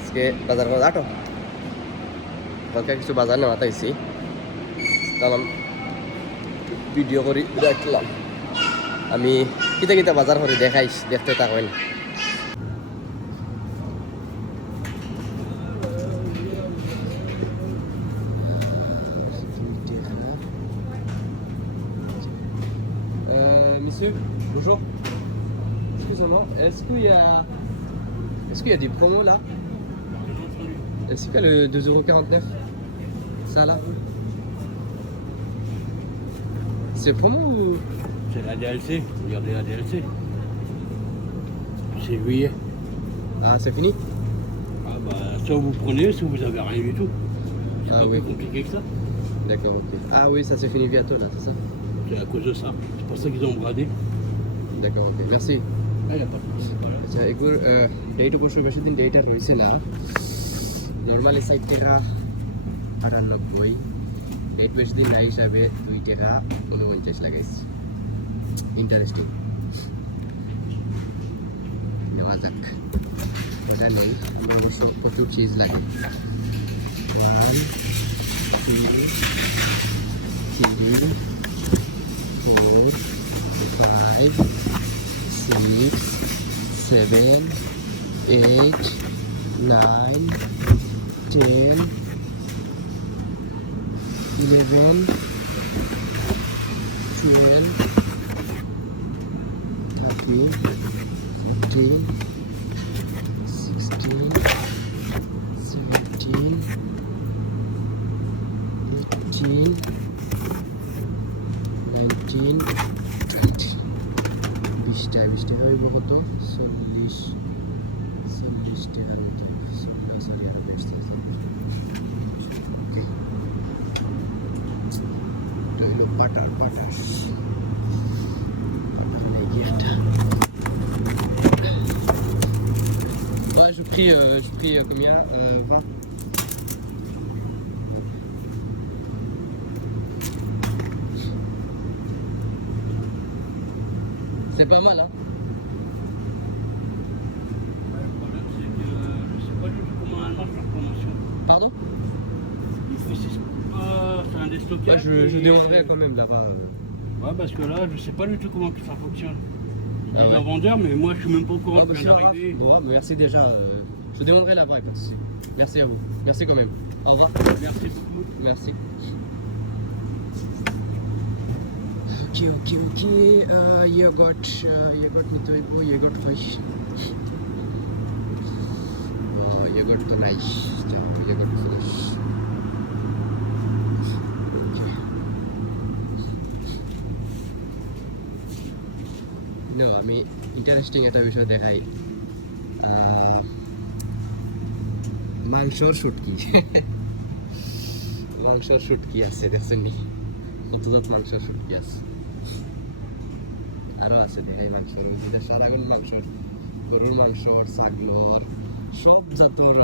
আজকে বাজার করে আটো হালকা কিছু বাজার নেওয়া তাইছি তাহলে ভিডিও করি রাখলাম আমি কিতা কিতা বাজার করে দেখাইস দেখতে থাকেন Monsieur, bonjour. Excusez-moi, est-ce qu'il y a des promos là? Est-ce qu'il y a le 2,49 €? Ça là? C'est promo ou? C'est la DLC, regardez la DLC. C'est juillet. Ah, c'est fini? Ah bah soit vous prenez, soit vous avez rien du tout. C'est Ah pas oui. plus compliqué que ça. D'accord, ok. Ah oui, ça c'est fini bientôt là, c'est ça? C'est à cause de ça. C'est pour ça qu'ils ont bradé. D'accord, ok. Merci. Ah, il a pas de problème. আচ্ছা এগুলোর date অবশ্য বেশি দিন ডেটটা রয়েছে না normally 60 টাকা 98 date বেশি দিন না হিসাবে 2 টাকা 49 লাগাইছি ইন্টারেস্টিং নেওয়া যাক ওটা নেই আমার অবশ্য প্রচুর চিজ লাগে 1 2 3 4 5 6 7 8 9 10 11 12 13 14 16 17 18 19 20 20টা হইব কত 40 টাকা সরি আরো বেশি এটা হলো পাটার Ouais, je prie combien 20. C'est pas mal, hein? Je sais pas du tout comment elle marche leur promotion. Pardon? C'est un déstockage. Ouais, je demanderai quand même là-bas. Ouais, parce que là, je sais pas du tout comment ça fonctionne. Ah Ils ouais. un vendeur, mais moi, je suis même pas au courant Ah, que bah, je c'est viens pas grave. d'arriver. Bon, bah, merci déjà. Je demanderai là-bas, pas de souci. Merci à vous. Merci quand même. Au revoir. Merci beaucoup. Merci. Ok. Yogurt নিতে হইব yogurt খাই yogurt তো নাই yogurt খাই আমি interesting একটা বিষয় দেখাই মাংসর শুটকি আছে দেখছেন নি কতজাত মাংসর শুটকি আছে আরো আছে দেখাই মাংসর সারাগুন মাংসর গরুর মাংসর ছাগলর সব জাতর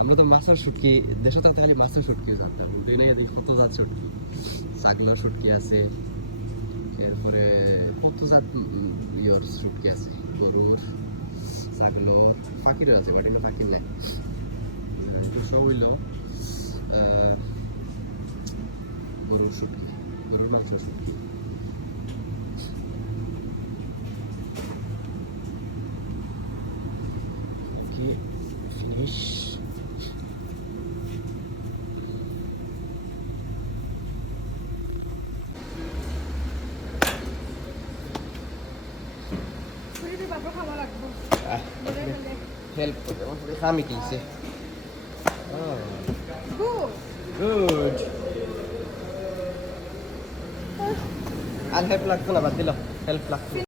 আমরা তো মাছের শুটকি দেশে তো খালি মাছের শুটকি জানতাম ওই না কত জাত শুটকি ছাগলর শুটকি আছে এরপরে কত জাত ইয়র শুটকি আছে গরুর ছাগলর ফাঁকিরও আছে বাট ফাঁকির নাই সব হইল গরুর শুটকি গরুর মাংস শুটকি okay finish help kami kilse good আর হেল্প লাগতো না বাদ দিল হেল্প লাগতো